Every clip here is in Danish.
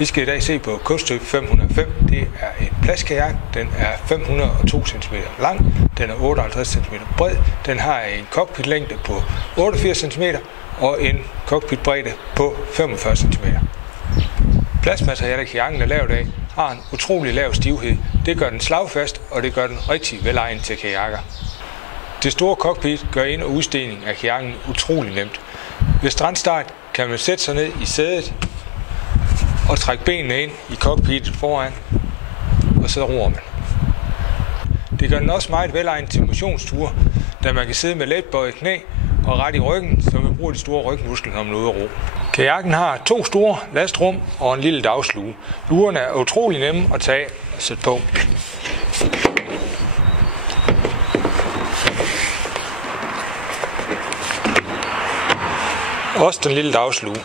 Vi skal i dag se på Coasttrip 505. Det er en plastkajak. Den er 502 cm lang. Den er 58 cm bred. Den har en cockpitlængde på 88 cm og en cockpitbredde på 45 cm. Plastmaterialet kajakken er lavet af har en utrolig lav stivhed. Det gør den slagfast, og det gør den rigtig velegnet til kajakker. Det store cockpit gør ind- og udstigning af kajakken utrolig nemt. Ved strandstart kan man sætte sig ned i sædet og trække benene ind i cockpittet foran, og så roer man. Det gør den også meget velegnet til motionsture, da man kan sidde med letbøjet knæ og ret i ryggen, så man bruger de store rygmuskler, når man er ude at ro. Kajakken har 2 store lastrum og en lille dagslue. Lugerne er utrolig nemme at tage og sætte på. Også den lille dagslue.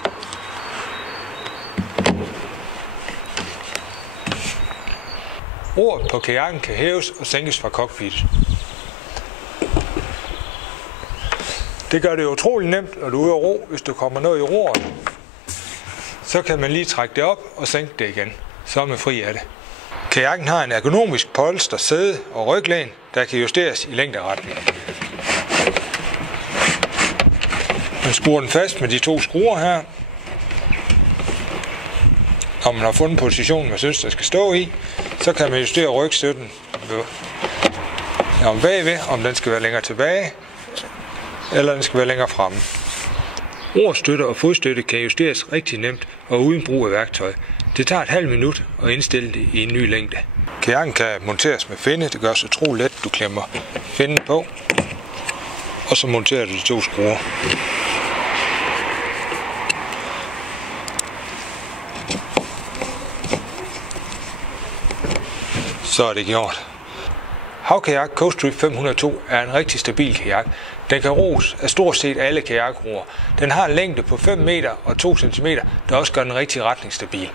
Roret på kajakken kan hæves og sænkes fra cockpittet. Det gør det utrolig nemt, når du er ude at ro. Hvis du kommer noget i roret, så kan man lige trække det op og sænke det igen. Så er man fri af det. Kajakken har en ergonomisk polster, sæde og ryglæn, der kan justeres i længderetning. Man skruer den fast med de 2 skruer her. Når man har fundet positionen, man synes, der skal stå i, så kan man justere rygstøtten om bagved, om den skal være længere tilbage, eller den skal være længere fremme. Rorstøtte og fodstøtte kan justeres rigtig nemt og uden brug af værktøj. Det tager et halvt minut at indstille det i en ny længde. Kajakken kan monteres med finde. Det gør så utroligt let. Du klemmer finden på, og så monterer du de 2 skruer. Så er det gjort. Havkajak Coasttrip 502 er en rigtig stabil kajak. Den kan roes af stort set alle kajakroer. Den har en længde på 5 meter og 2 cm, der også gør den rigtig retningsstabil.